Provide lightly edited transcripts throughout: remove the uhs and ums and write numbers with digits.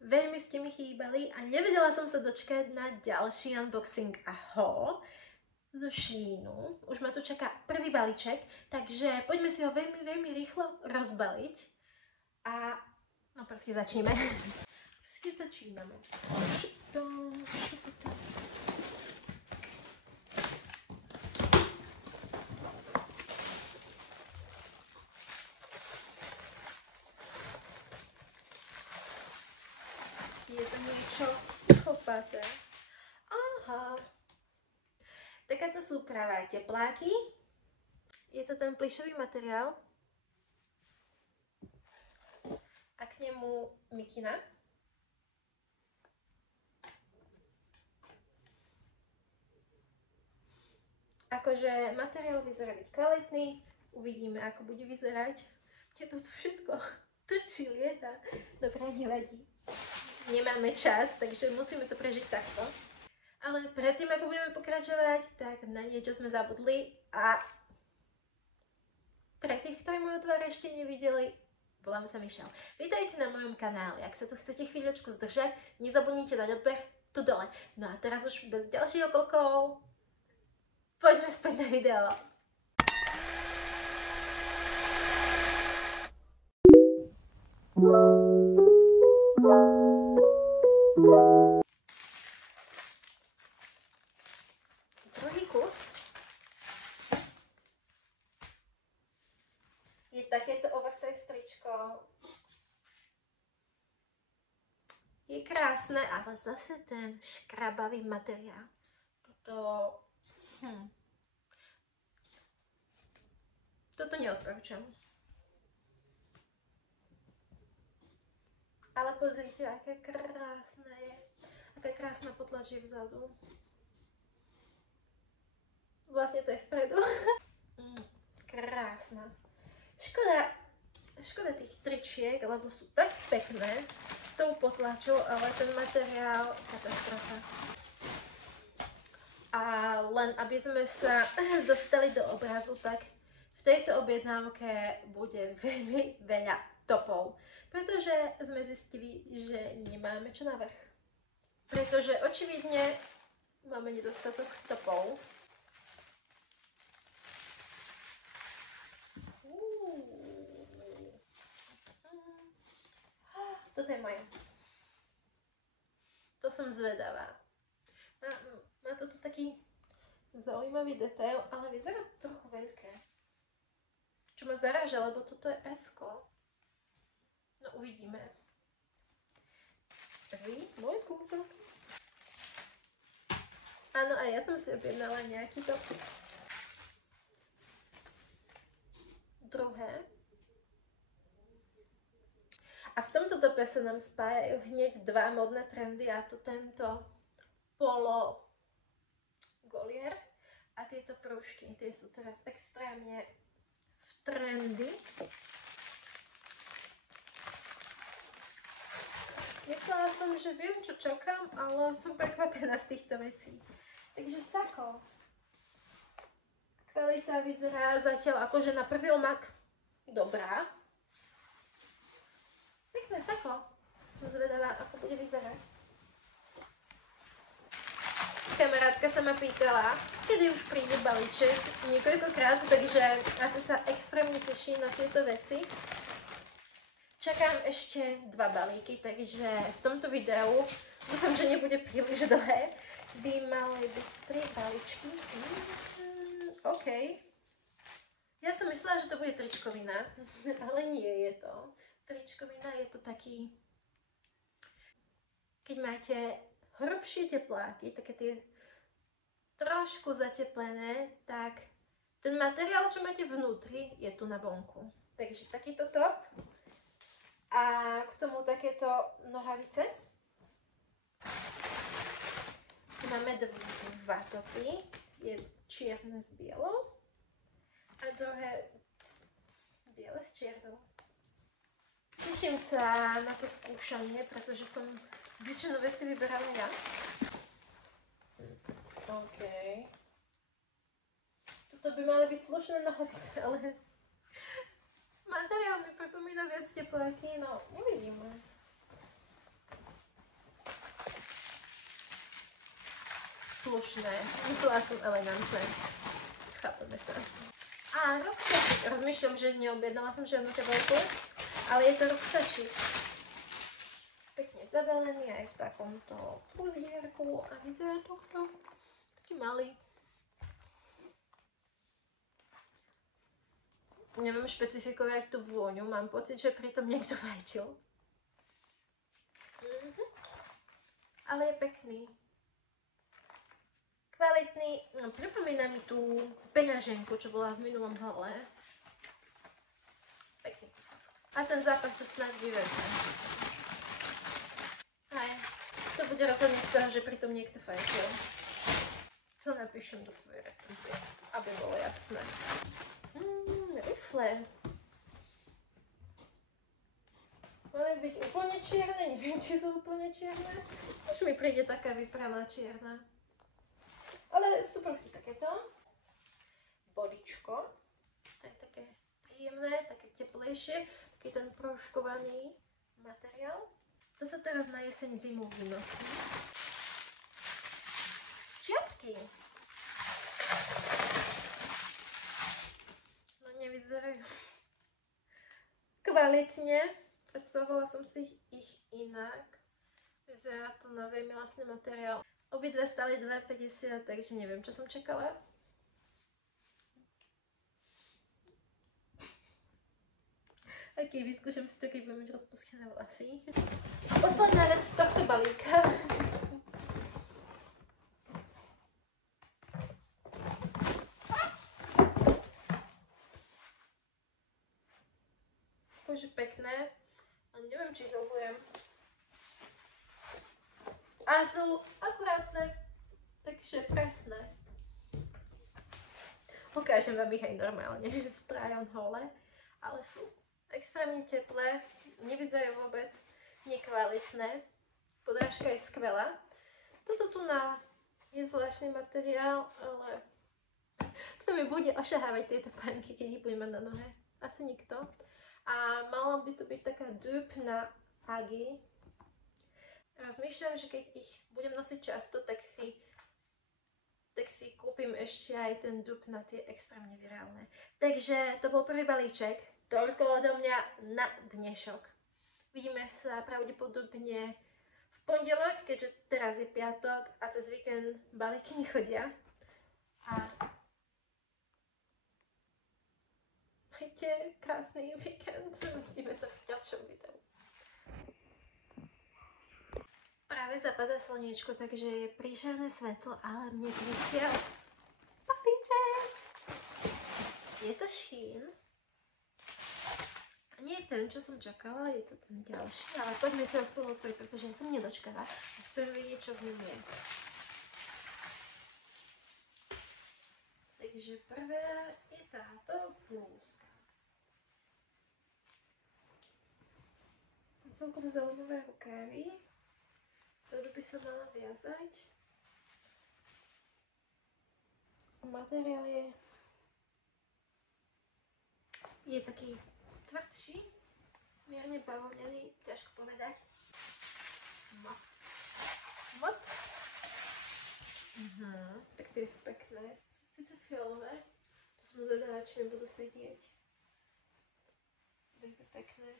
Veľmi ste mi chýbali a nevedela som sa dočkať na ďalší unboxing a haul zo Sheinu. Už ma tu čaká prvý balíček, takže poďme si ho veľmi, veľmi rýchlo rozbaliť. A no proste začneme. Proste začíname. Je to niečo chopaté. Aha. Takáto súprava tepláky. Je to ten plyšový materiál. A k nemu mikina. Akože materiál vyzerá byť kvalitný. Uvidíme, ako bude vyzerať. Mne to všetko trčí, lieta. Dobre, nevadí. Nemáme čas, takže musíme to prežiť takto. Ale predtým, ako budeme pokračovať, tak na niečo sme zabudli a pre tých, ktorí moju tvár ešte nevideli, volám sa Michelle. Vítajte na mojom kanáli. Ak sa tu chcete chvíľočku zdržať, nezabudnite dať odber tu dole. No a teraz už bez ďalších okolkov poďme späť na video. Druhý kus je takéto oversize tričko. Je krásne, ale zase ten škrabavý materiál. Toto neodporúčam. Ale pozrite, aké krásne je. Aká krásna potlač je vzadu. Vlastne to je vpredu. Krásna. Škoda tých tričiek, lebo sú tak pekné s tou potlačou, ale ten materiál katastrofa. A len aby sme sa dostali do obrazu, tak v tejto objednávke bude veľmi veľa topov. Pretože sme zistili, že nemáme čo navrch. Pretože očividne máme nedostatok topov. Toto je moje. To som zvedavá. Má to tu taký zaujímavý detail, ale vyzerá to trochu veľké. Čo ma zaráža, lebo toto je S-ko. No uvidíme. Prvý môj kúsok. Áno, a ja som si objednala nejaký top. Druhé. A v tomto tope sa nám spájajú hneď dva modné trendy, a to tento polo golier a tieto prúžky. Tie sú teraz extrémne v trendy. Myslela som, že viem, čo čakám, ale som prekvapená z týchto vecí. Takže sako. Kvalita vyzerá zatiaľ akože na prvý omak dobrá. Pekné sako. Som zvedavá, ako bude vyzerať. Kamarátka sa ma pýtala, kedy už príde balíček niekoľkokrát, takže asi sa extrémne teší na tieto veci. Čakám ešte 2 balíky, takže v tomto videu, dúfam, že nebude príliš dlhé, by mali byť 3 balíčky. OK. Ja som myslela, že to bude tričkovina, ale nie je to. Tričkovina je to taký, keď máte hrubšie tepláky, také tie trošku zateplené, tak ten materiál, čo máte vnútri, je tu na vonku. Takže takýto top. A k tomu takéto nohavice. Máme 2 topy. Je čierne s bielou a druhé biele s čiernou. Teším sa na to skúšanie, pretože som väčšinu veci vyberala ja. OK. Toto by mali byť slušné nohavice, ale materiál mi pripomína viac tepláky, no uvidíme. slušné. Myslela som elegantné. Chápeme sa. A ruksačík. Rozmýšľam, že neobjednala som žiadnu kabelku, ale je to ruksačík. Pekne zabalený aj v takomto uzierku a vyzerá tohto taký malý. Neviem špecifikovať tú vôňu, mám pocit, že pritom niekto fajčil. Ale je pekný. Kvalitný, no, pripomína mi tú peňaženku, čo bola v minulom hole. Pekný kusok. A ten zápach sa snáď vyvezme. Aj, to bude rozhodne z toho, že pritom niekto fajčil. To napíšem do svojej recenzie, aby bolo jasné. Rifle. Mali byť úplne čierne, neviem, či sú úplne čierne. Už mi príde taká vypraná čierna. Ale sú proste takéto. Bodičko. To je také príjemné, také teplejšie. Taký ten proužkovaný materiál. To sa teraz na jeseň zimu vynosí. Čiapky. No nevyzerajú kvalitne. Predstavovala som si ich inak. Vyzerá to na veľmi lacný materiál. Obidve stali 2,50, takže neviem, čo som čakala. Aj keď vyskúšam si to, keď budem mať rozpustené vlasy. Posledná vec z tohto balíka. Akože pekné, ale neviem, či ich obujem. A sú akurátne, takže presné. Ukážem vám ich aj normálne v try-on hole, ale sú extrémne teplé, nevyzerajú vôbec nekvalitné. Podrážka je skvelá. Toto tu je zvláštny materiál, ale kto mi bude ošahávať tieto pánky, keď ich budem mať na nohe? Asi nikto. A mala by to byť taká dupe na Aggie. Rozmýšľam, že keď ich budem nosiť často, tak si kúpim ešte aj ten dupe na tie extrémne virálne. Takže to bol prvý balíček. Toľko odo mňa na dnešok. Vidíme sa pravdepodobne v pondelok, keďže teraz je piatok a cez víkend balíky nechodia. A majte krásny víkend. Vidíme sa v ďalšom videu. Práve zapadá slniečko, takže je príšerné svetlo, ale mne prišiel balíček. Je to Shein. A nie je ten, čo som čakala, je to ten ďalší, ale poďme si ho spolu otvoriť, pretože ja som nedočkala a chcem vidieť, čo v ňom je. Takže prvá je táto blúzka. Celkom zaujímavé rukávy. Zadu by sa mala viazať. Materiál je taký tvrdší, mierne bavlnený, ťažko povedať. Mat. Tak tie sú pekné. Sú síce fialové. To som zvedavá, či mi budú sedieť. Veľmi pekné.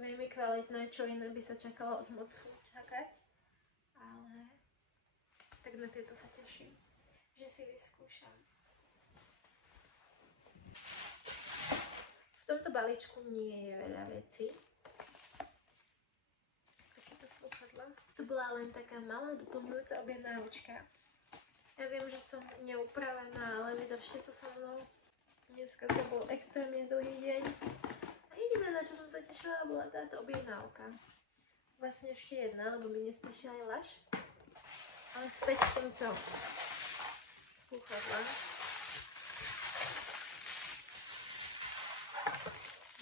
Veľmi kvalitné, čo iné by sa čakalo od Motfu čakať. Ale tak na tieto sa teším, že si vyskúšam. V tomto balíčku nie je veľa vecí. Takéto slúchadlá. To bola len taká malá doplňujúca objednávočka. Ja viem, že som neupravená, ale vydržte to so mnou. Dneska to bol extrémne dlhý deň. A jediné, na čo som sa tešila, bola táto objednávka. Vlastne ešte jedna, lebo mi nespešil aj laš. Ale späť s týmto slúchadlám.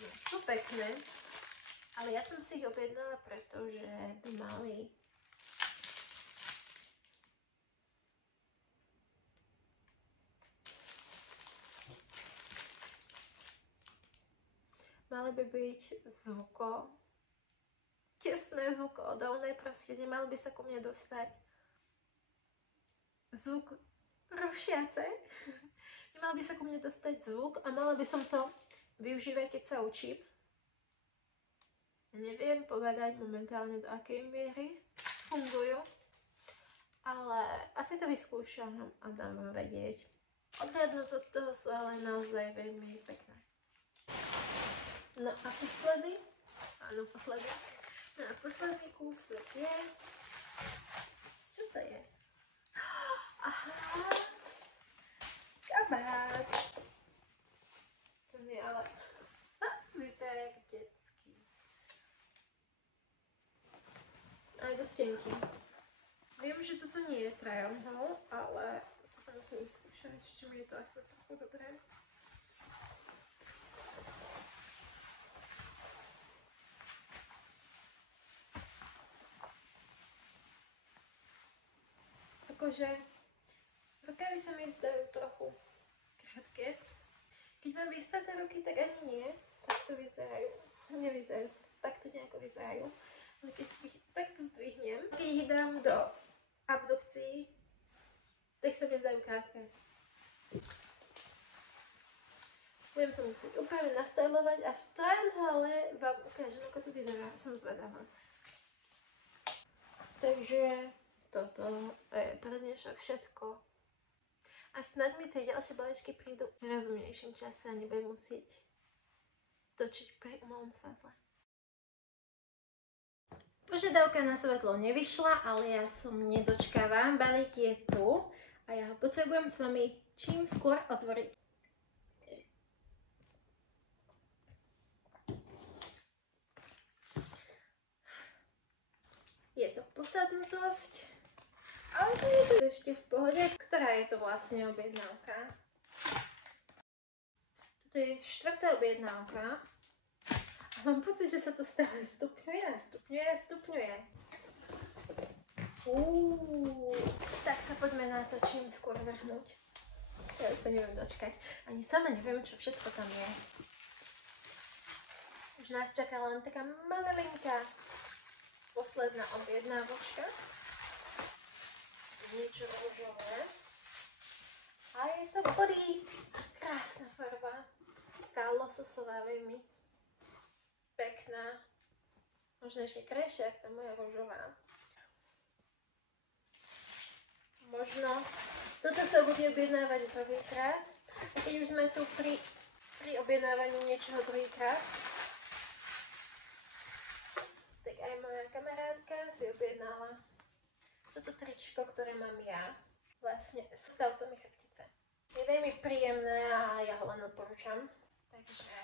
No, sú pekné, ale ja som si ich objednala, pretože by mali by byť tesné, zvukoodolné, proste nemali by sa ku mne dostať zvuk rušiace. Nemal by sa ku mne dostať zvuk a mala by som to využívať, keď sa učím. Neviem povedať momentálne, do akej miery fungujú, ale asi to vyskúšam a dám vám vedieť. Odhľadnúť od toho sú ale naozaj veľmi pekné. No a posledný, posledný kúsok je... Čo to je? Aha, kabát. Ten je ale... vyzerá jak detský. A je dosť tenký. Viem, že toto nie je triangle, ale toto musím vyskúšať, či mi je to aspoň trochu dobré. Akože rukavy sa mi zdajú trochu krátke. Keď mám vystreté ruky, tak ani nie. Takto vyzerajú. Nevyzerajú. Takto nejako vyzerajú. Ale keď ich takto zdvihnem, keď ich dám do abdukcií, tak sa mi zdajú krátke. Budem to musieť úplne nastavovať a v triangle vám ukážem, ako to vyzerá. Som zvedavá. Takže toto je pre dnešok všetko. A snad mi tie ďalšie balíčky prídu v rozumnejším čase a nebudem musieť točiť pri umelom svetle. Požiadavka na svetlo nevyšla, ale ja som nedočkávam. Balík je tu a ja ho potrebujem s vami čím skôr otvoriť. Je to posadnutosť, ale to je to ešte v pohode. Ktorá je to vlastne objednávka? Toto je 4. objednávka. A mám pocit, že sa to stále stupňuje. Tak sa poďme na to čím skôr vrhnúť. Ja už sa neviem dočkať. Ani sama neviem, čo všetko tam je. Už nás čaká len taká malilinká posledná objednávočka. Niečo ružové. A je to body. Krásna farba. Taká lososová, veľmi pekná. Možno ešte krajšia, ako tá moja ružová. Možno toto sa bude objednávať druhýkrát. A keď už sme tu pri objednávaní niečoho druhýkrát, tak aj moja kamarátka si objednala toto tričko, ktoré mám ja, vlastne so stavcami chrbtice. Je veľmi príjemné a ja ho len odporúčam. Takže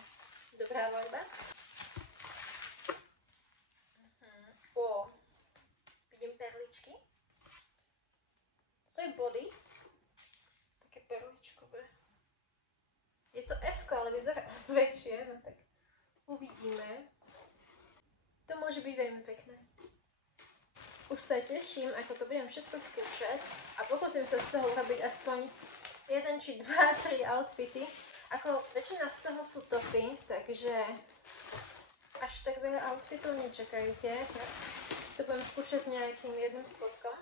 dobrá voľba. Vidím perličky. To je body. Také perličkové. Je to S-ko, ale vyzerá väčšie, no tak uvidíme. To môže byť veľmi pekné. Už sa teším, ako to budem všetko skúšať a pokúsim sa z toho urobiť aspoň 1 či 2, 3 outfity. Ako väčšina z toho sú topy, takže až tak veľa outfitov nečakajte. To budem skúšať s nejakým jedným spodkom.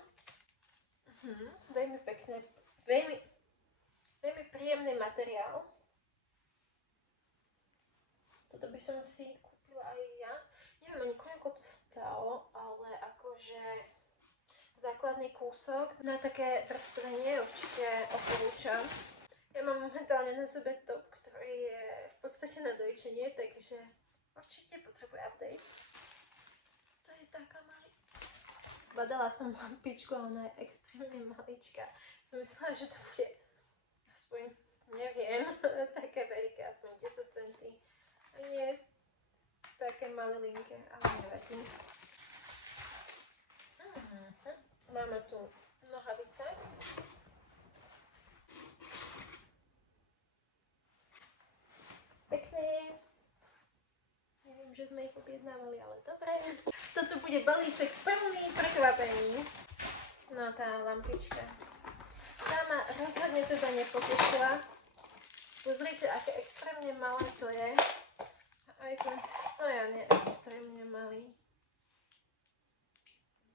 Veľmi pekné, veľmi príjemný materiál. Toto by som si kúpila aj ja. Neviem ani koľko to stálo, ale akože základný kúsok na také vrstvenie určite odporúčam. Ja mám momentálne na sebe top, ktorý je v podstate na dojčenie, takže určite potrebuje update. To je taká malá. Zbadala som lampičku a ona je extrémne maličká. Som myslela, že to bude aspoň, neviem, také veľké, aspoň 10 cm. A nie také malilinké, ale nevadí. Máme tu nohavice. Pekné. Neviem, že sme ich objednávali, ale dobre. Toto bude balíček plný prekvapení. No tá lampička. Tá ma rozhodne teda nepotešila. Pozrite, aké extrémne malé to je. A aj ten stojan je extrémne malý.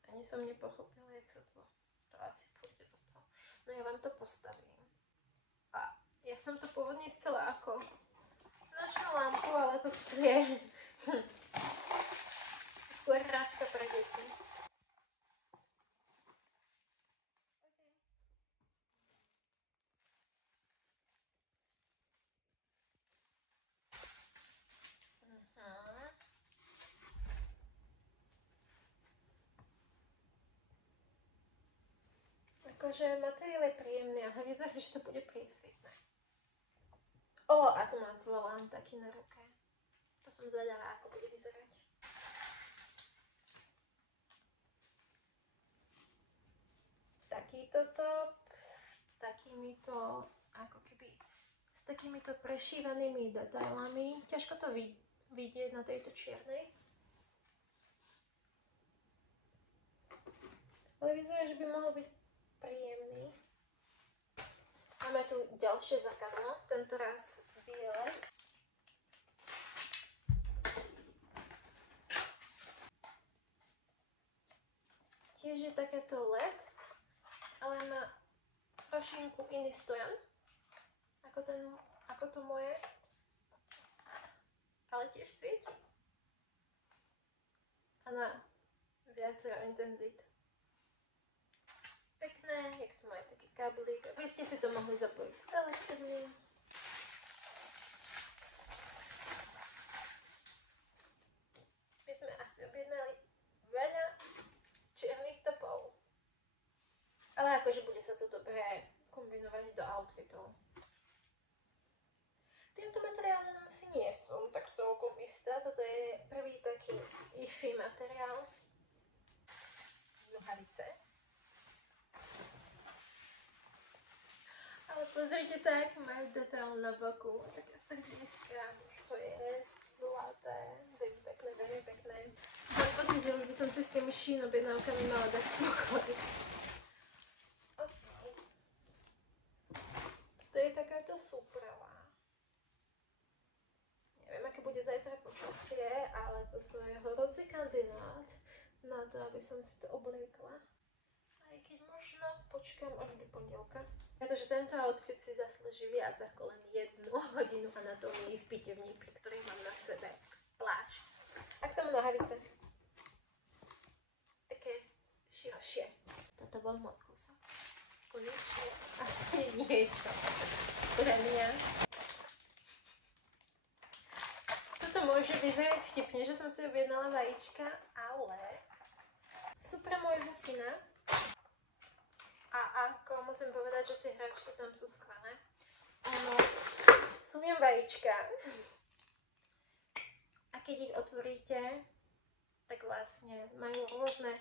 Ani som nepochopila, jak sa to asi pôjde do toho. No ja vám to postavím. A ja som to pôvodne chcela ako nočnú lampu, ale to je skôr hráčka pre deti. Akože materiál je príjemný, ale vyzerá, že to bude priesvitné. A tu mám volán taký na ruke. To som zvedavá, ako bude vyzerať. Takýto top s takýmito, ako keby, s takýmito prešívanými detailami. Ťažko to vidieť na tejto čiernej. Ale vyzerá, že by mohol byť príjemný. Máme tu ďalšie zrkadlo, tento raz biele. Tiež je takéto LED, ale má trošinku iný stojan, ako to moje, ale tiež svieti. A na viacero intenzít. Pekné, jak to majú taký káblík. Vy ste si to mohli zapojiť elektriny. My sme asi objednali veľa čiernych topov. Ale akože bude sa to dobre kombinovať do outfitov. Týmto materiálom si nie som tak celkom istá. Toto je prvý taký iffy materiál. Nohavice. Ale pozrite sa, aký majú detail na boku. Také srdiečka, to je zlaté. Veľmi pekné, veľmi pekné. Mám pocit, že už by som si s tými Shein objednávkami mala dať pokoj. Toto je takáto súprava. Neviem, aké bude zajtra počasie, ale toto je horúci kandidát na to, aby som si to obliekla. Aj keď možno počkám až do pondelka. Pretože tento outfit si zaslúži viac ako len 1 hodinu anatómii v pitevni, pri ktorej mám na sebe plášť. A k tomu nohavice. Také širšie. Toto bol môj kúsok. Konečne. Aspoň niečo pre mňa. Toto môže vyzerať vtipne, že som si objednala vajíčka, ale sú pre môjho syna. A ako musím povedať, že tie hračky tam sú skvelé. Ono, sú v ňom vajíčka. A keď ich otvoríte, tak vlastne majú rôzne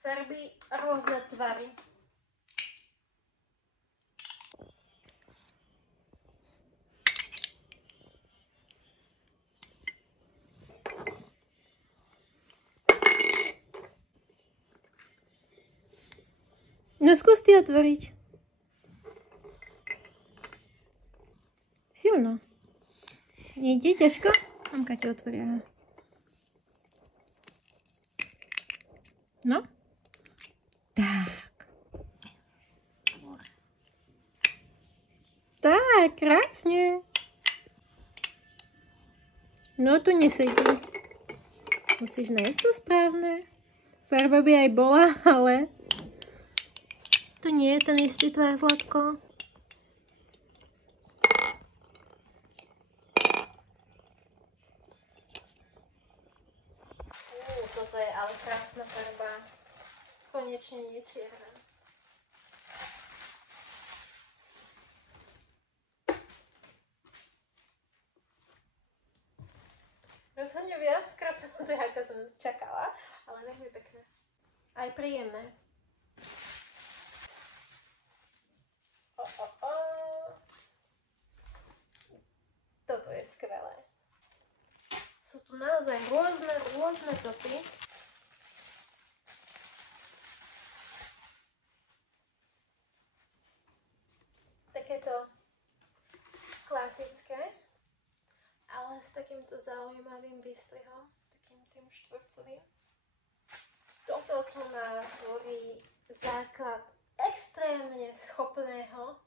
farby a rôzne tvary. No skús ty otvoriť. Silno. Nejde ťažko? Mamka ti otvoria. No. Tak. Tak, krásne. No tu nesedí. Musíš nájsť to správne. Farba by aj bola, ale to nie je ten istý tvár, Zlatko. Toto je ale krásna farba. Konečne nie čierna. Rozhodne viac skrapnuté, ako som čakala, ale veľmi pekné. Aj príjemné. Toto je skvelé. Sú tu naozaj rôzne topy. Takéto klasické, ale s takýmto zaujímavým výstrihom, takým tým štvorcovým. Toto tu má tvorí základ extrémne schopného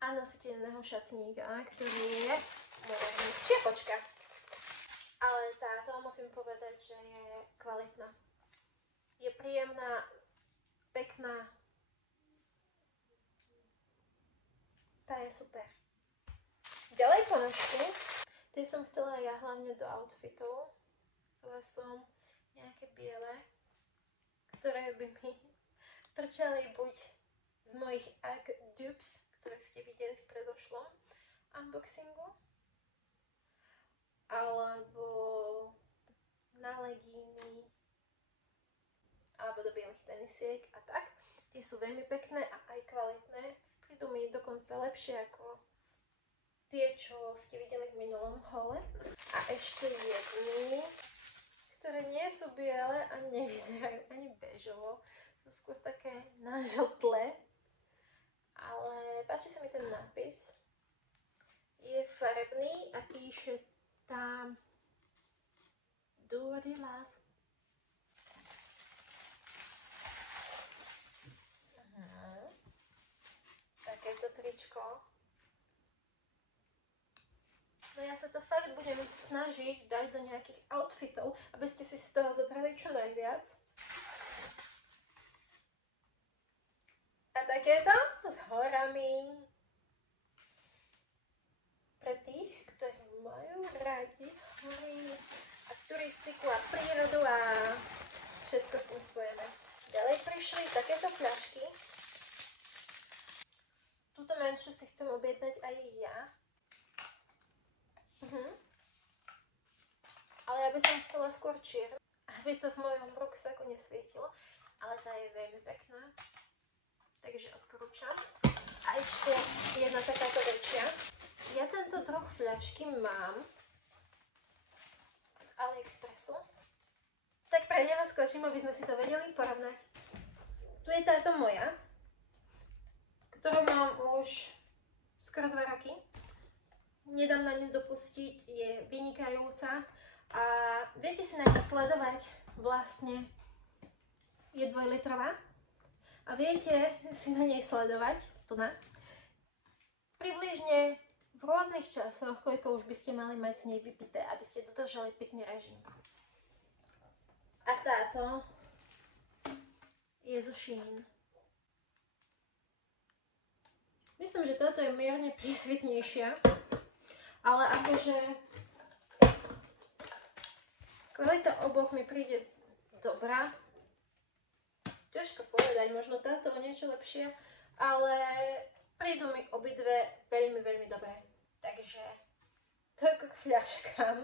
a nositeľného šatníka, ktorý je moderný. Čiže počka. Ale táto musím povedať, že je kvalitná. Je príjemná, pekná. Tá je super. Ďalej ponožky. Tie som chcela ja hlavne do outfitov. Chcela som nejaké biele, ktoré by mi trčali buď z mojich UGG dupes, ktoré ste videli v predošlom unboxingu, alebo na legíny, alebo do bielých tenisiek a tak. Tie sú veľmi pekné a aj kvalitné. Prídu mi dokonca lepšie ako tie, čo ste videli v minulom hole. A ešte jedny, ktoré nie sú biele a nevyzerajú ani bežovo. Sú skôr také nažltlé. Ale páči sa mi ten nápis. Je farebný a píše tam Do what you love. Takéto tričko. No ja sa to fakt budem snažiť dať do nejakých outfitov, aby ste si z toho zobrali čo najviac. A takéto s horami. Pre tých, ktorí majú rádi hory a turistiku a prírodu a všetko s tým spojené. Ďalej prišli takéto fľašky. Túto menšiu si chcem objednať aj ja. Ale ja by som chcela skôr čiernu, aby to v mojom ruksaku nesvietilo. Ale tá je veľmi pekná. Takže odporúčam. A ešte jedna takáto väčšia. Ja tento druh fľašky mám z AliExpressu. Tak pre neho skočím, aby sme si to vedeli porovnať. Tu je táto moja, ktorú mám už skoro 2 roky. Nedám na ňu dopustiť, je vynikajúca a viete si na ňu sledovať, vlastne je 2-litrová a viete si na nej sledovať, tu na, približne v rôznych časoch, koľko už by ste mali mať z nej vypité, aby ste dodržali pitný režim. A táto je zo Shein. Myslím, že táto je mierne prísvitnejšia, ale akože kvalita oboch mi príde dobrá. Ťažko povedať, možno táto o niečo lepšia, ale prídu mi obidve veľmi, veľmi dobré. Takže toľko k fľaškám.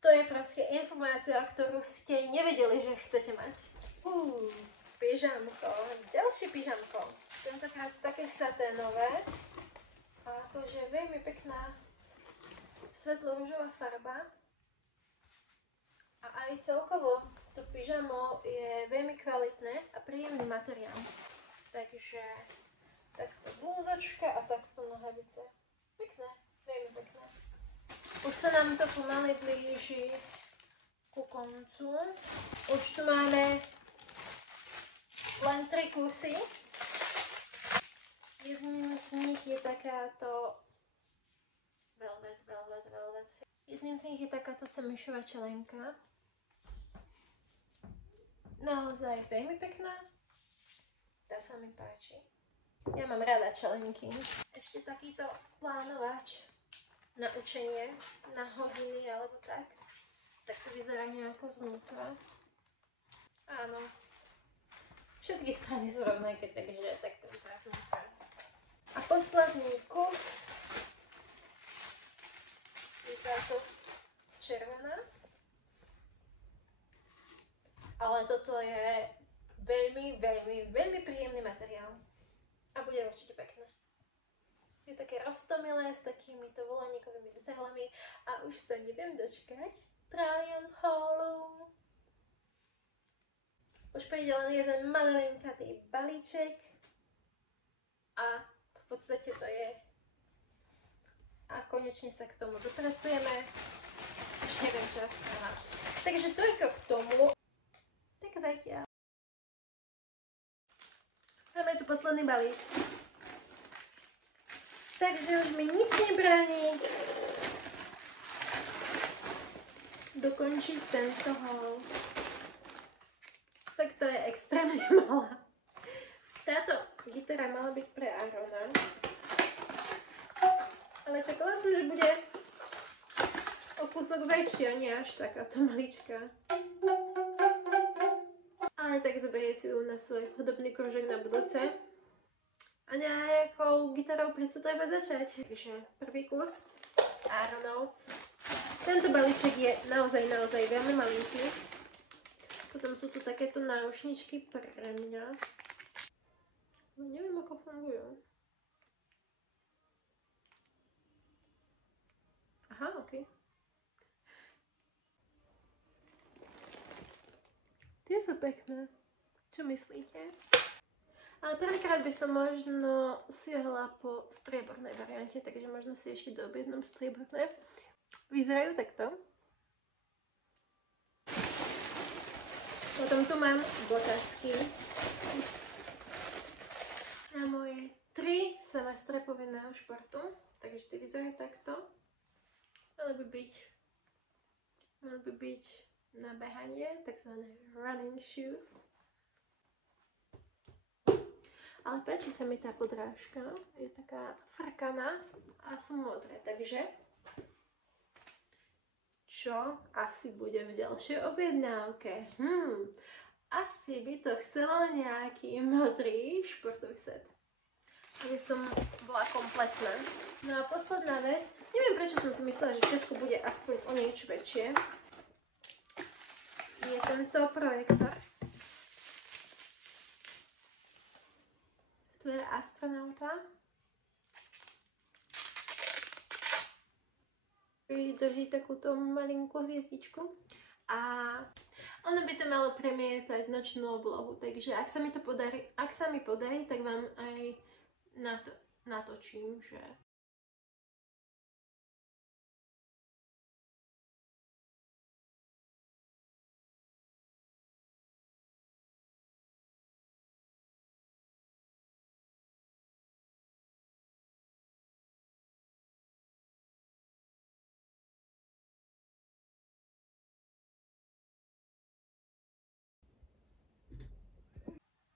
To je proste informácia, ktorú ste nevedeli, že chcete mať. Pyžamko. Ďalšie pyžamko. Tentokrát také saténové. A akože veľmi pekná svetlo-ružová farba. A aj celkovo to pyžamo je veľmi kvalitné a príjemný materiál. Takže takto blúzočka a takto nohavice. Pekné, veľmi pekné. Už sa nám to pomaly blíži ku koncu. Už tu máme len 3 kusy. Jedným z nich je takáto velvet. Jedným z nich je takáto semišová čelenka. Naozaj veľmi pekná. Tá sa mi páči. Ja mám rada čelenky. Ešte takýto plánovač na učenie, na hodiny alebo tak. Tak to vyzerá nejako znútra. Áno. Všetky strany sú rovnaké, takže tak to vyzerá znútra. A posledný kus je táto červená. Ale toto je veľmi príjemný materiál. A bude určite pekné. Je také roztomilé s takýmito voľaníkovými detailami a už sa neviem dočkať try on haulu. Už príde len jeden malinkatý balíček a v podstate to je. A konečne sa k tomu dopracujeme. Už neviem, čo rozprávať. Takže toľko k tomu. Tak zatiaľ. Máme Máme tu posledný balík. Takže už mi nič nebrání dokončiť tento haul. Tak to je extrémne malá. Táto gitara mala byť pre Arona. Ale čakala som, že bude o kúsok väčšia, nie až takáto maličká. Ale tak zoberie si ju na svoj hudobný kružok na budúce. A nejakou gitarou predsa treba začať. Takže prvý kus Aronov. Tento balíček je naozaj veľmi malinký. Potom sú tu takéto náušničky pre mňa. No neviem, ako fungujú. Aha, ok. Tie sú pekné. Čo myslíte? Ale prvýkrát by som možno siahla po striebornej variante, takže možno si ešte doobjednám strieborné. Vyzerajú takto. Potom tu mám otázky na moje 3 semestre povinného športu. Takže tie vyzerajú takto. Mali by byť na behanie, takzvané running shoes. Ale páči sa mi tá podrážka, je taká frkaná a sú modré, takže čo asi bude v ďalšej objednávke? Asi by to chcelo nejaký modrý športový set, aby som bola kompletná. No a posledná vec, neviem prečo som si myslela, že všetko bude aspoň o niečo väčšie, je tento projektor. Tu je astronauta. Drží takúto malinkú hviezdičku. A ono by to malo premietať nočnú oblohu. Takže ak sa mi podarí, tak vám aj natočím, že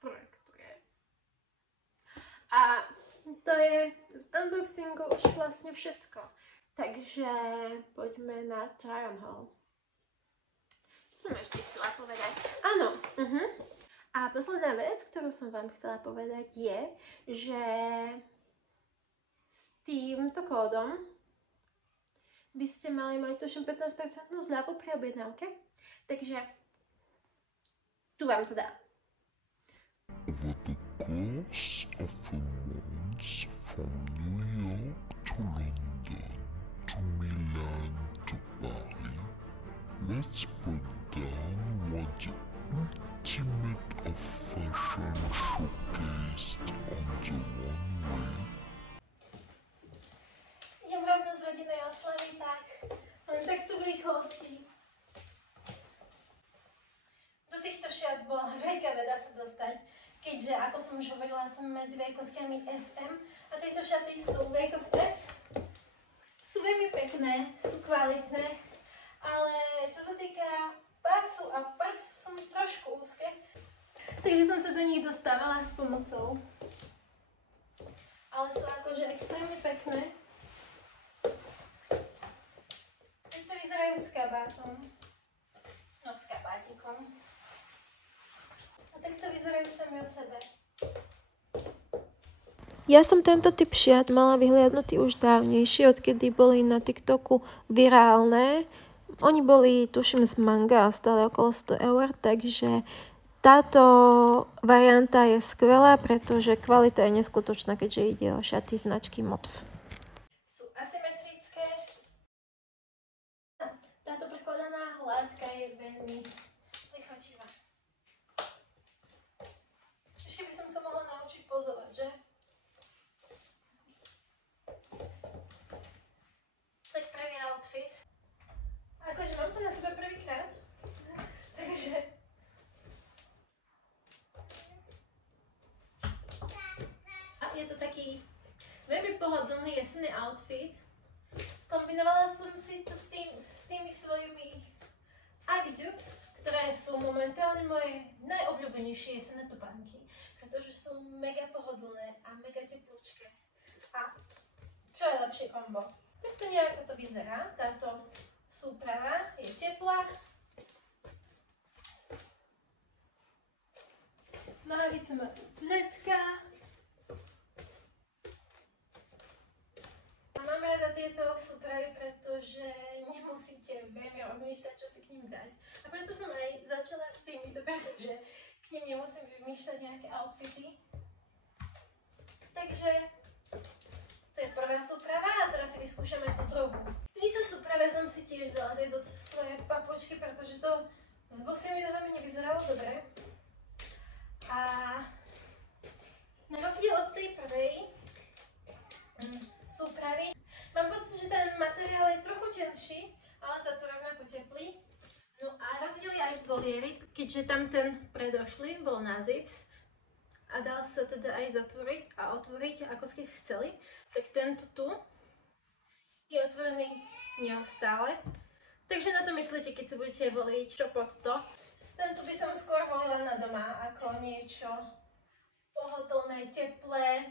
projektuje. A to je z unboxingu už vlastne všetko. Takže poďme na try on haul. Čo som ešte chcela povedať? Áno. A posledná vec, ktorú som vám chcela povedať je, že s týmto kódom by ste mali mať tuším 15% zľavu pri objednávke. Takže tu vám to dám. Over the course of a month from New York to London to Milan to Paris, let's break down what the ultimate of fashion showcased on the runway. Idem rovno z rodinnej oslavy, tak len takto v rýchlosti. Do týchto šiat bola veľká veda sa dostať, keďže, ako som už hovorila, som medzi veľkosťami SM a tieto šaty sú veľkosť S. Sú veľmi pekné, sú kvalitné, ale čo sa týka pasu a prs sú mi trošku úzke, takže som sa do nich dostávala s pomocou. Ale sú akože extrémne pekné. Takto vyzerajú s kabátom. No s kabátikom. A takto vyzerajú sami o sebe. Ja som tento typ šiat mala vyhliadnutý už dávnejšie, odkedy boli na TikToku virálne. Oni boli, tuším, z manga a stále okolo 100 €, takže táto varianta je skvelá, pretože kvalita je neskutočná, keďže ide o šaty značky Motv. Sú asymetrické. Táto prekladaná hladka je veľmi lichotivá. Ešte by som sa mohla naučiť pozovať, že? Tak prvý outfit. Akože mám to na sebe prvýkrát. Takže je to taký veľmi pohodlný jesenný outfit. Skombinovala som si to s tými svojimi Ugg Dupes, ktoré sú momentálne moje najobľúbenejšie jesenné topánky, pretože sú mega pohodlné a mega teplúčké. A čo je lepšie kombo? Takto nejako to vyzerá. Táto súprava je teplá. Nohavice majú plecká. A mám rada tieto súpravy, pretože nemusíte veľmi rozmýšľať, čo si k ním dať. A preto som aj začala s týmito, pretože k nim nemusím vymýšľať nejaké outfity. Takže toto je prvá súprava a teraz si vyskúšame tú druhú. V tejto súprave som si tiež dala tieto svoje papučky, pretože to s bosými nohami nevyzeralo dobre. A na rozdiel od tej prvej súpravy mám pocit, že ten materiál je trochu tenší, ale za to rovnako teplý. No a rozdiel je aj v golieri, keďže tam ten predošlý bol na zips a dal sa teda aj zatvoriť a otvoriť, ako ste chceli, tak tento tu je otvorený neustále. Takže na to myslíte, keď si budete voliť čo pod to. Tento by som skôr volila na doma, ako niečo pohodlné, teplé.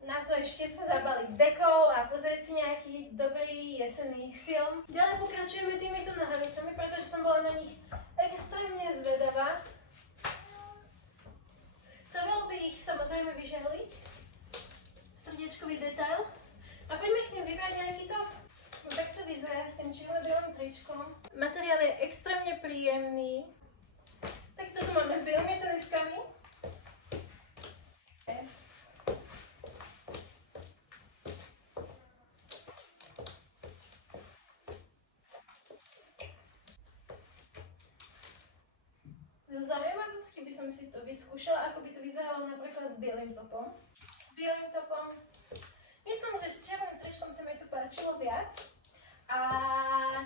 Na to ešte sa zabaliť dekou a pozrieť si nejaký dobrý jesenný film. Ďalej pokračujeme týmito nohavicami, pretože som bola na nich extrémne zvedavá. Trebalo by ich samozrejme vyžehliť. Srdiečkový detail. A poďme k nim vybrať nejaký top. No tak to vyzerá s tým čierno-bielým tričkom. Materiál je extrémne príjemný. Tak toto máme s bielými teniskami. Zo zaujímavosti by som si to vyskúšala, ako by to vyzeralo napríklad s bielým topom. Myslím, že s červeným tričkom sa mi to páčilo viac. A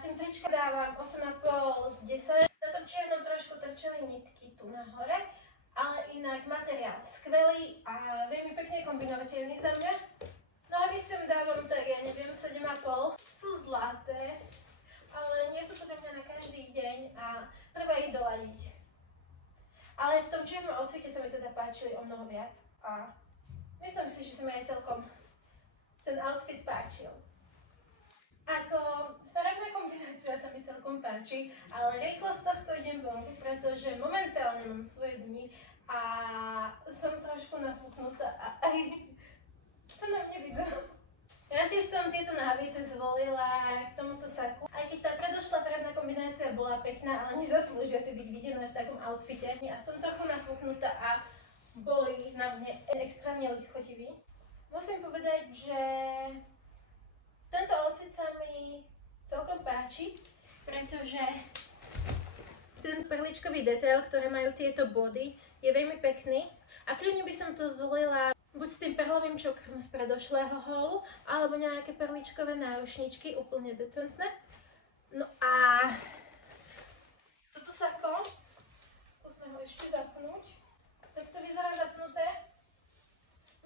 tým tričkom dávam 8,5 z 10. Na tom čiernom trošku trčali nitky tu nahore, ale inak materiál skvelý a veľmi pekne kombinovateľný za mňa. Nohavicem dávam tak, ja neviem, 7,5. Sú zlaté, ale nie sú to pre mňa na každý deň a treba ich doladiť. Ale v tom čiernom outfite sa mi teda páčili o mnoho viac a myslím si, že sa mi aj celkom ten outfit páčil. Ako farebná kombinácia sa mi celkom páči, ale rýchlo z tohto idem vonku, pretože momentálne mám svoje dni a som trošku nafúknutá a aj to na mne videlo. Radšej som tieto nohavice zvolila k tomuto saku, aj keď tá predošlá farebná kombinácia bola pekná, ale nezaslúžia si byť videné v takom outfite. A som trochu nafúknutá a boli na mne extrémne lichotiví. Musím povedať, že tento outfit sa mi celkom páči, pretože ten perličkový detail, ktoré majú tieto body, je veľmi pekný a kľudne by som to zvolila buď s tým perlovým čokrom z predošlého haulu, alebo nejaké perličkové náručničky, úplne decentné. No a toto sako, skúsme ho ešte zapnúť, tak to vyzerá zapnuté.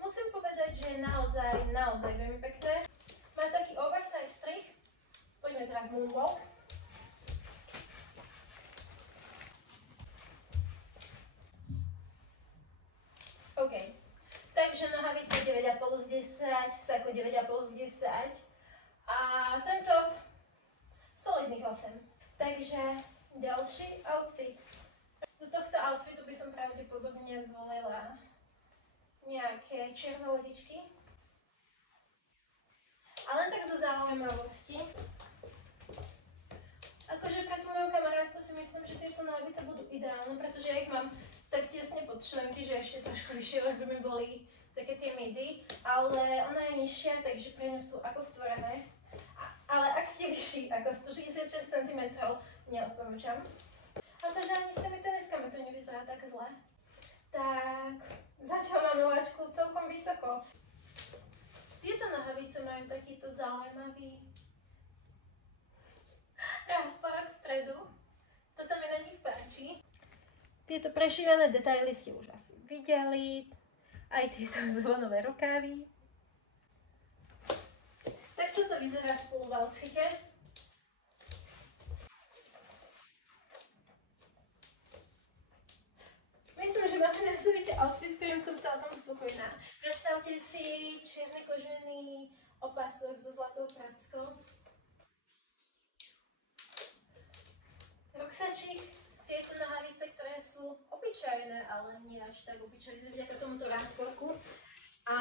Musím povedať, že je naozaj veľmi pekné. Má taký oversize strih. Poďme teraz moonwalk. OK. Takže nohavice 9,5 z 10, sako 9,5 z 10 a ten top solidných 8. Takže ďalší outfit. Do tohto outfitu by som pravdepodobne zvolila nejaké čierne lodičky. A len tak zo zaujímavosti. Akože pre tú moju kamarátku si myslím, že tieto nohavice budú ideálne, pretože ja ich mám tak tesne pod členky, že ešte trošku vyššie, už by mi boli také tie midi, ale ona je nižšia, takže pre ňu sú ako stvorené. Ale ak ste vyšší ako 166 cm, neodporúčam. Akože ani s tými teniskami to nevyzerá tak zle. Tak zatiaľ máme laťku celkom vysoko. Tieto nohavice majú takýto zaujímavý rásporok vpredu. To sa mi na nich páči. Tieto prešívané detaily ste už asi videli. aj tieto zvonové rukávy. Tak toto vyzerá spolu v outfite. Myslím, že máme na svete outfit, s ktorým som celkom spokojná. Predstavte si čierny kožený opasok so zlatou prackou. Ruksačík, tieto nohavice, ktoré sú obyčajné, ale nie až tak obyčajné vďaka tomuto rásporku. A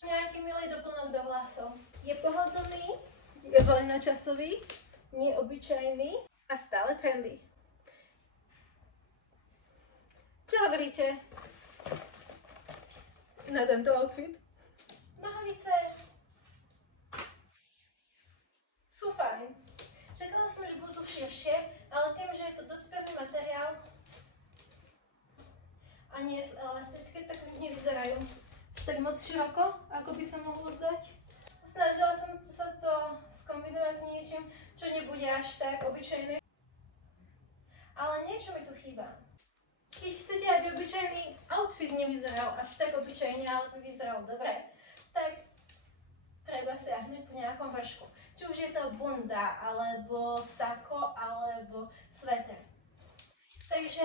nejaký milý doplnok do vlasov. Je pohodlný, je voľnočasový, neobyčajný a stále trendy. Čo hovoríte na tento outfit? Nohavice sú fajn. Čakala som, že budú širšie, ale tým, že je to dosť pevný materiál a nie sú elastické, tak nevyzerajú tak moc široko, ako by sa mohlo zdať. Snažila som sa to skombinovať s niečím, čo nebude až tak obyčajné. Ale niečo mi tu chýba. Keď chcete, aby obyčajný outfit nevyzeral až tak obyčajne, ale by vyzeral dobre, tak treba siahnuť po nejakom vršku. Či už je to bunda, alebo sako, alebo sveter. Takže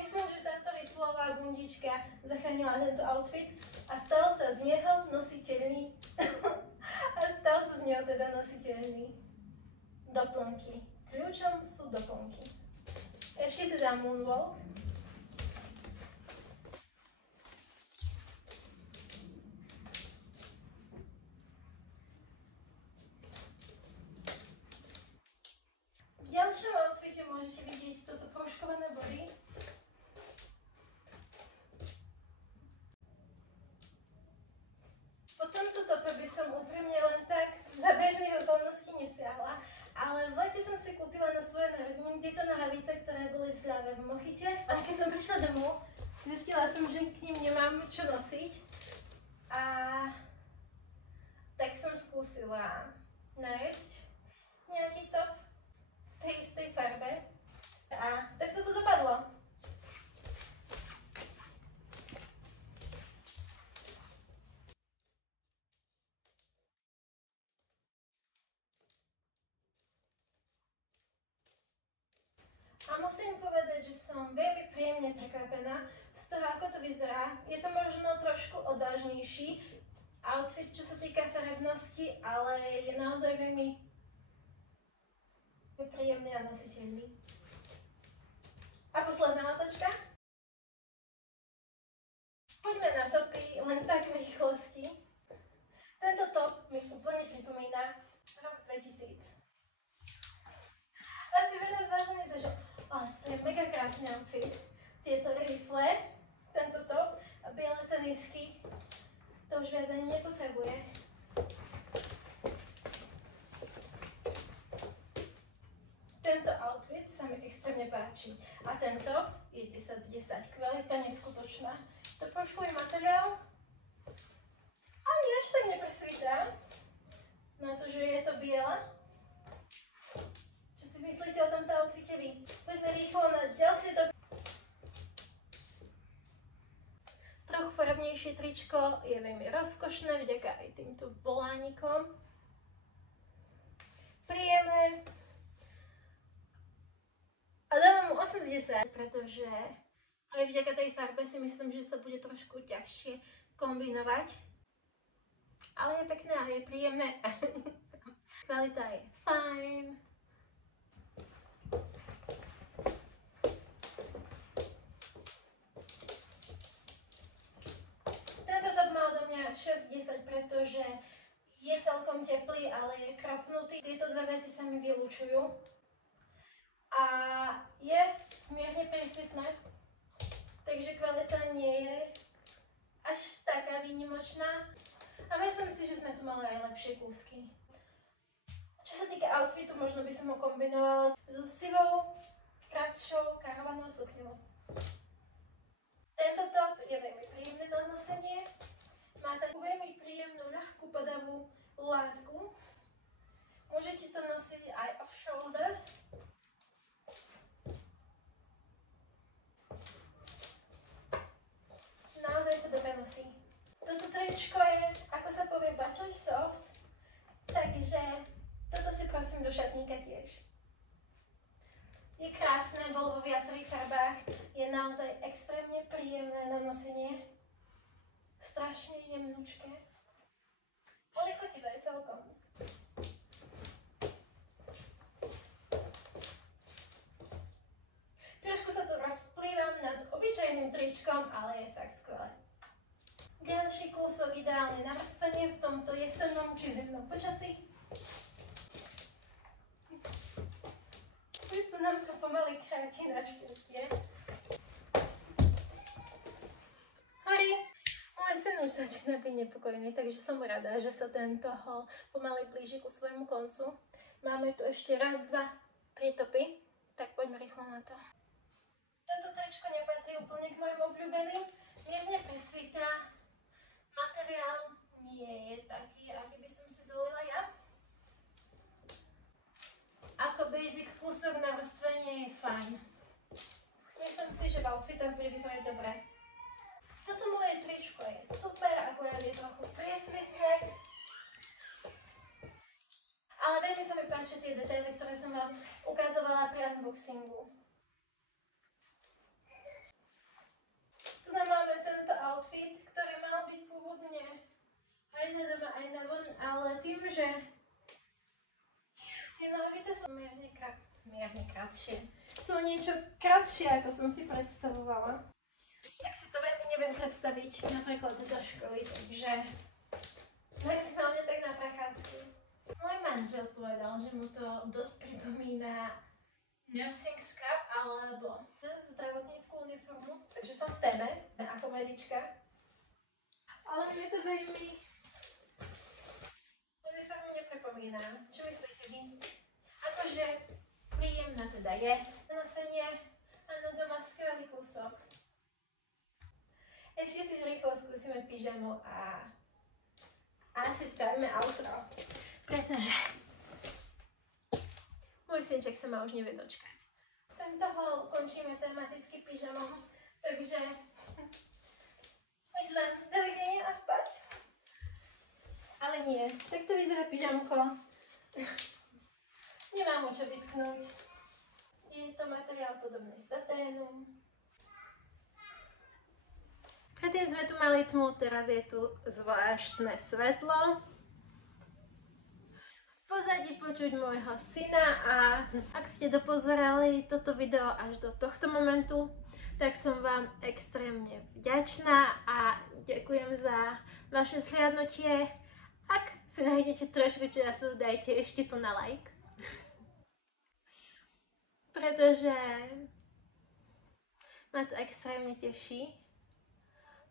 myslím, že táto ritulová bundička zachránila tento outfit a stal sa z neho nositeľný doplnky. Kľúčom sú doplnky. Ešte teda moonwalk. V ďalšom outfite môžete vidieť toto poškované body. Po tomto tope by som úprimne len tak za bežných okolností nesiahla, ale v lete som si kúpila na svoje narodeniny tieto nohavice, ktoré boli v zľave v Mochite. A keď som prišla domov, zistila som, že k nim nemám čo nosiť. A tak som skúsila nájsť nejaký top v tej istej farbe. A tak sa to dopadlo. A musím povedať, že som veľmi príjemne prekvapená z toho, ako to vyzerá. Je to možno trošku odvážnejší outfit, čo sa týka farebnosti, ale je naozaj veľmi príjemný a nositeľný. A posledná otočka. Poďme na topy len tak v rýchlosti. Tento top mi úplne pripomína rok 2000. Asi veľa z vás sa myslí, že to je mega krásny outfit. Tieto rifle, tento top a biele tenisky, to už viac ani nepotrebuje. Tento outfit sa mi extrémne páči. A ten top je 10 z 10. Kvalita neskutočná. To poškový materiál ani až tak nepresvítá na to, že je to biele. Čo si myslíte o tomto outfite vy? Poďme rýchlo na ďalšie top. Trochu farebnejšie tričko je veľmi rozkošné vďaka aj týmto volánikom. Príjemné. A dávam mu 8 z 10, pretože aj vďaka tej farbe si myslím, že sa bude trošku ťažšie kombinovať. Ale je pekné a je príjemné. Kvalita je fajn. Tento top má odo mňa 6 z 10, pretože je celkom teplý, ale je krapnutý. Tieto dve veci sa mi vylúčujú. A je mierne prísvitné, takže kvalita nie je až taká výnimočná. A myslím si, že sme tu mali aj lepšie kúsky. Čo sa týka outfitu, možno by som ho kombinovala so sivou, kratšou karovanou sukňou. Tento top je veľmi príjemný na nosenie. Má takú veľmi príjemnú, ľahkú padavú látku. Môžete to nosiť aj off shoulders. strašne soft. Takže toto si prosím do šatníka tiež. Je krásne, bolo vo viacerých farbách. Je naozaj extrémne príjemné na nosenie. Strašne jemnúčké. Ale chotivé celkom. Trošku sa tu rozplývam nad obyčajným tričkom, ale je fakt skvelé. Ďalší kúsok ideálne na vrstvenie v tomto jesennom či zimnom počasí. Už sa nám to pomaly kráti na šťastie. Hori, môj syn už začína byť nepokojný, takže som rada, že sa tento haul pomaly blíži ku svojmu koncu. Máme tu ešte raz, dva, tri topy, tak poďme rýchlo na to. Toto tričko nepatrí úplne k mojim obľúbeným, mierne presvítá. Materiál nie je taký, aký by som si zvolila ja. Ako basic kúsok na vrstvenie je fajn. Myslím si, že v outfitoch bude vyzerať dobre. Toto moje tričko je super, akurát je trochu priesvitné. Ale veľmi sa mi páčia tie detaily, ktoré som vám ukazovala pri unboxingu. Tu máme tento outfit, ktorý mal byť pôvodne aj na doma, aj na von, ale tým, že tie nohavice sú mierne kratšie. Sú niečo kratšie, ako som si predstavovala. Tak si to veľmi neviem predstaviť napríklad do školy, takže maximálne tak na prechádzky. Môj manžel povedal, že mu to dosť pripomína nursing scrub alebo zdravotníckú uniformu, takže som v téme ako medička. Ale mne to veľmi uniformu nepripomína. Čo myslíte vy? Akože príjemná teda je na nosenie a na doma skvelý kúsok. Ešte si rýchlo skúsime pyžamu a asi spravíme outro, pretože môj synček sa ma už nevie dočkať. Tento haul končíme tematicky pyžamom, takže už len dovidenia a spať. Ale nie, takto vyzerá pyžamko. Nemám mu čo vytknúť. Je to materiál podobný saténu. Predtým sme tu mali tmu, teraz je tu zvláštne svetlo. V pozadí počuť môjho syna a ak ste dopozerali toto video až do tohto momentu, tak som vám extrémne vďačná a ďakujem za vaše zhliadnutie. Ak si nájdete trošku času, dajte ešte tu na like. Pretože ma to extrémne teší.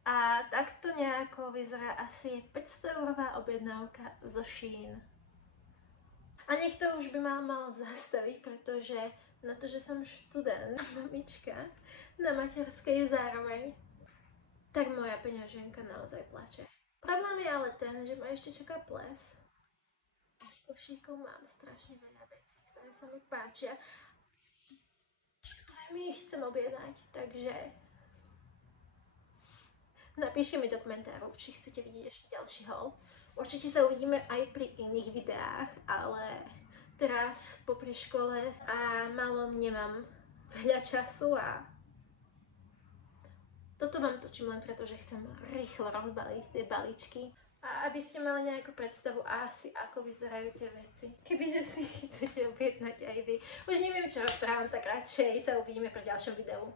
A takto nejako vyzerá asi 500-eurová objednávka zo Shein. A niekto už by ma mal zastaviť, pretože na to, že som študent, mamička, na materskej zároveň, tak moja peňaženka naozaj plače. Problém je ale ten, že ma ešte čaká ples. A v košíku mám strašne veľa vecí, ktoré sa mi páčia, ktoré mi chcem objednať, takže napíšte mi do komentárov, či chcete vidieť ešte ďalší haul. Určite sa uvidíme aj pri iných videách, ale teraz popri škole a malom nemám veľa času a toto vám točím len preto, že chcem rýchlo rozbaliť tie balíčky. A aby ste mali nejakú predstavu asi, ako vyzerajú tie veci. Kebyže si chcete objednať aj vy. Už neviem, čo rozprávam, tak radšej sa uvidíme pri ďalšom videu.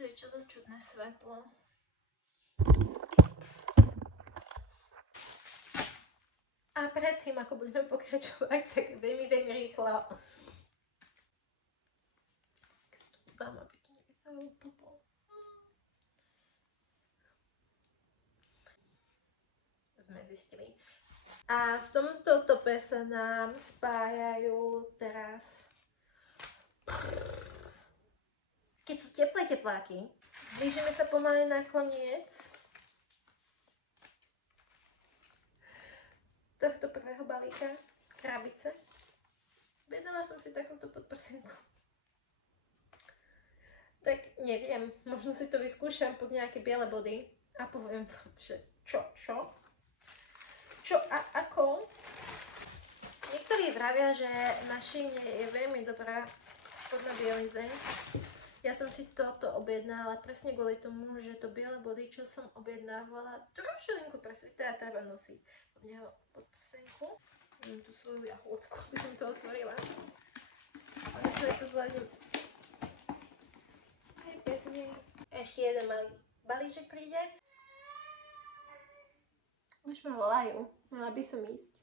To je čo za čudné svetlo. A predtým, ako budeme pokračovať, tak veľmi rýchlo. Tam, aby to nevyzeralo popol. Sme zistili. A v tomto tope sa nám spájajú teraz, keď sú teplé tepláky. Blížime sa pomaly na koniec tohto prvého balíka, krabice. Objednala som si takúto podprsinku. neviem, možno si to vyskúšam pod nejaké biele body a poviem vám, že čo a ako. Niektorí vravia, že na Sheine je veľmi dobrá spodná bielizeň. Ja som si toto objednala presne kvôli tomu, že to biele body, čo som objednávala, trošilinku presvité a treba nosiť od neho podprsenku. Mám tu svoju jahôdku, by som to otvorila. A myslím, že to zvládnem aj bez nej. Ešte jeden malý balíček príde. Už ma volajú, mala by som ísť.